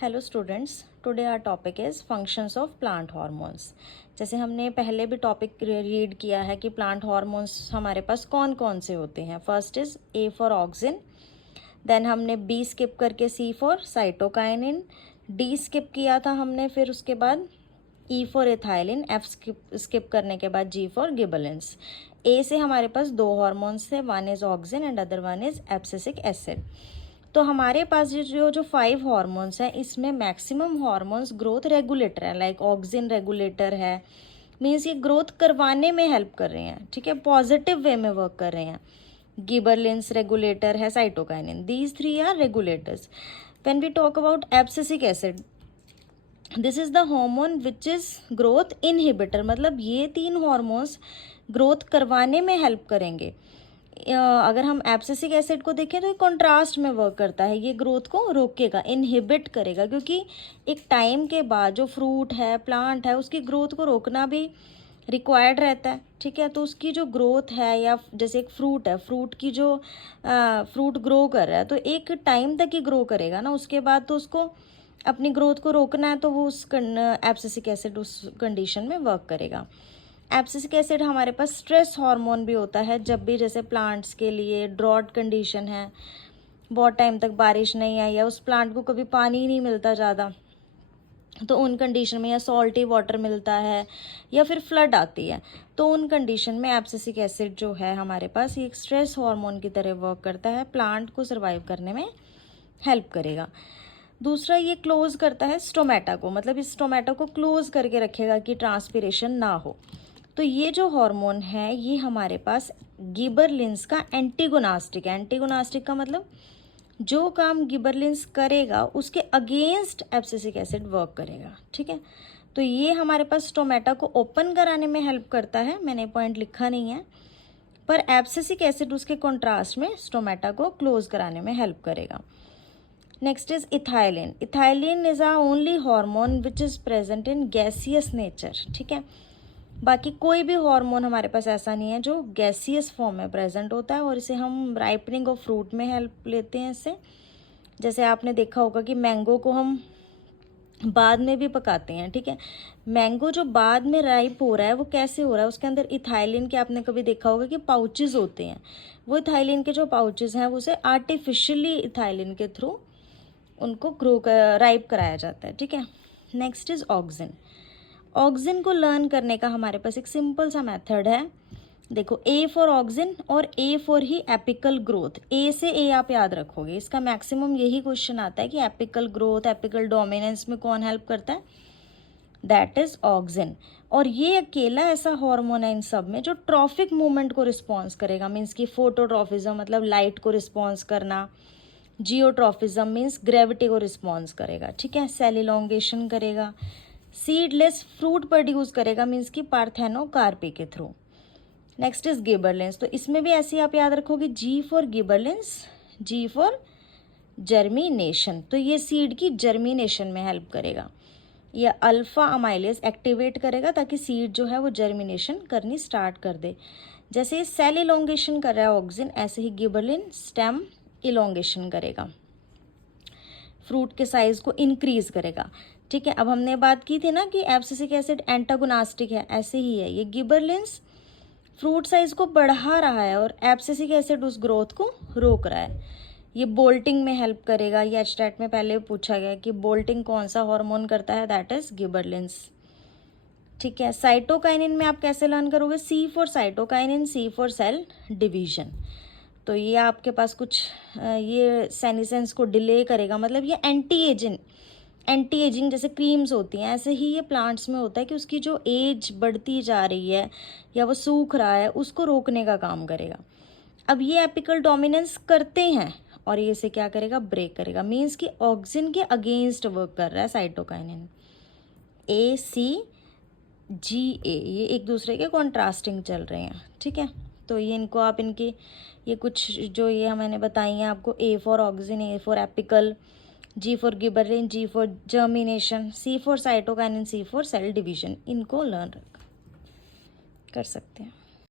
Hello students, today our topic is functions of plant hormones. जैसे हमने पहले भी टॉपिक रीड किया है कि प्लांट हार्मोन्स हमारे पास कौन कौन से होते हैं। First is A for auxin, then हमने बी स्किप करके C for cytokinin, D skip किया था हमने, फिर उसके बाद E for ethylene, F skip करने के बाद जी फॉर गिबरेलिंस। ए से हमारे पास दो हार्मोन्स थे, one is auxin and other one is abscisic acid. तो हमारे पास जो फाइव हार्मोन्स हैं, इसमें मैक्सिमम हार्मोन्स ग्रोथ रेगुलेटर है, लाइक ऑक्सिन रेगुलेटर है, मीन्स ये ग्रोथ करवाने में हेल्प कर रहे हैं, ठीक है, पॉजिटिव वे में वर्क कर रहे हैं। गिबरलिंस रेगुलेटर है, cytokinin, these three are regulators. When we talk about abscisic acid, this is the hormone which is growth inhibitor, मतलब ये तीन हार्मोन्स ग्रोथ करवाने में हेल्प करेंगे। अगर हम एब्सिसिक एसिड को देखें तो ये कॉन्ट्रास्ट में वर्क करता है, ये ग्रोथ को रोकेगा, इनहिबिट करेगा, क्योंकि एक टाइम के बाद जो फ्रूट है, प्लांट है, उसकी ग्रोथ को रोकना भी रिक्वायर्ड रहता है, ठीक है। तो उसकी जो ग्रोथ है, या जैसे एक फ्रूट है, फ्रूट की जो फ्रूट ग्रो कर रहा है तो एक टाइम तक ही ग्रो करेगा ना, उसके बाद तो उसको अपनी ग्रोथ को रोकना है, तो वो उस एब्सिसिक एसिड उस कंडीशन में वर्क करेगा। एब्सिसिक एसिड हमारे पास स्ट्रेस हार्मोन भी होता है, जब भी जैसे प्लांट्स के लिए ड्रॉट कंडीशन है, बहुत टाइम तक बारिश नहीं आई या उस प्लांट को कभी पानी ही नहीं मिलता ज़्यादा, तो उन कंडीशन में, या सॉल्टी वाटर मिलता है या फिर फ्लड आती है, तो उन कंडीशन में एब्सिसिक एसिड जो है हमारे पास, ये एक स्ट्रेस हार्मोन की तरह वर्क करता है, प्लांट को सर्वाइव करने में हेल्प करेगा। दूसरा, ये क्लोज करता है स्टोमेटा को, मतलब इस स्टोमेटा को क्लोज करके रखेगा कि ट्रांसपिरेशन ना हो। तो ये जो हार्मोन है, ये हमारे पास गिबरलिंस का एंटीगोनास्टिक है। एंटीगोनास्टिक का मतलब जो काम गिबरलिंस करेगा उसके अगेंस्ट एब्सिसिक एसिड वर्क करेगा, ठीक है। तो ये हमारे पास स्टोमेटा को ओपन कराने में हेल्प करता है, मैंने पॉइंट लिखा नहीं है, पर एब्सिसिक एसिड उसके कॉन्ट्रास्ट में स्टोमेटा को क्लोज कराने में हेल्प करेगा। Next is ethylene. Ethylene is a only hormone which is present in gaseous nature, ठीक है। बाकी कोई भी हार्मोन हमारे पास ऐसा नहीं है जो गैसियस फॉर्म में प्रेजेंट होता है, और इसे हम राइपनिंग ऑफ फ्रूट में हेल्प लेते हैं इससे। जैसे आपने देखा होगा कि मैंगो को हम बाद में भी पकाते हैं, ठीक है। मैंगो जो बाद में राइप हो रहा है वो कैसे हो रहा है, उसके अंदर इथाइलिन के, आपने कभी देखा होगा कि पाउचेज होते हैं, वो इथाइलिन के जो पाउचेज हैं उसे आर्टिफिशियली इथाइलिन के थ्रू उनको राइप कराया जाता है, ठीक है। Next is auxin. ऑक्सिन को लर्न करने का हमारे पास एक सिंपल सा मेथड है। देखो, ए फॉर ऑक्सिन और ए फॉर ही एपिकल ग्रोथ, ए से ए आप याद रखोगे, इसका मैक्सिमम यही क्वेश्चन आता है कि एपिकल ग्रोथ, एपिकल डोमिनेंस में कौन हेल्प करता है, दैट इज ऑक्सिन। और ये अकेला ऐसा हार्मोन है इन सब में जो ट्रॉफिक मूवमेंट को रिस्पॉन्स करेगा, मीन्स कि फोटोट्रॉफिज्म मतलब लाइट को रिस्पॉन्स करना, जियोट्रॉफिज्म मीन्स ग्रेविटी को रिस्पॉन्स करेगा, ठीक है, सेल इलोंगेशन करेगा, सीडलेस फ्रूट प्रोड्यूस करेगा, मीन्स कि पार्थेनोकार्पी के थ्रू। नेक्स्ट इज गिबरलिंस, तो इसमें भी ऐसे ही आप याद रखोगे, जी फॉर गिबरलिंस, जी फॉर जर्मिनेशन, तो ये सीड की जर्मिनेशन में हेल्प करेगा। ये अल्फा अमाइलेज एक्टिवेट करेगा ताकि सीड जो है वो जर्मिनेशन करनी स्टार्ट कर दे। जैसे सेल इलोंगेशन कर रहा है ऑक्सिन, ऐसे ही गिबरलिन स्टेम इलोंगेशन करेगा, फ्रूट के साइज को इंक्रीज करेगा, ठीक है। अब हमने बात की थी ना कि एब्सिसिक एसिड एंटागोनास्टिक है, ऐसे ही है ये, गिबरलिंस फ्रूट साइज को बढ़ा रहा है और एब्सिसिक एसिड उस ग्रोथ को रोक रहा है। ये बोल्टिंग में हेल्प करेगा, ये एचटेट में पहले पूछा गया कि बोल्टिंग कौन सा हार्मोन करता है, दैट इज गिबरलिंस, ठीक है। साइटोकाइनिन में आप कैसे लर्न करोगे, C for cytokinin, C for cell division. तो ये आपके पास कुछ ये सेनिसेंस को डिले करेगा, मतलब ये एंटी एजिंग जैसे क्रीम्स होती हैं, ऐसे ही ये प्लांट्स में होता है कि उसकी जो एज बढ़ती जा रही है या वो सूख रहा है, उसको रोकने का काम करेगा। अब ये एपिकल डोमिनेंस करते हैं और ये इसे क्या करेगा, ब्रेक करेगा, मीन्स कि ऑक्सिन के अगेंस्ट वर्क कर रहा है साइटोकाइनिन। ए सी जी ए, ये एक दूसरे के कॉन्ट्रास्टिंग चल रहे हैं, ठीक है। तो ये इनको आप इनकी ये कुछ जो ये मैंने बताई हैं आपको, A for auxin, A for apical, G for gibberellin, G for germination, C for cytokinin, C for cell division, इनको लर्न कर सकते हैं।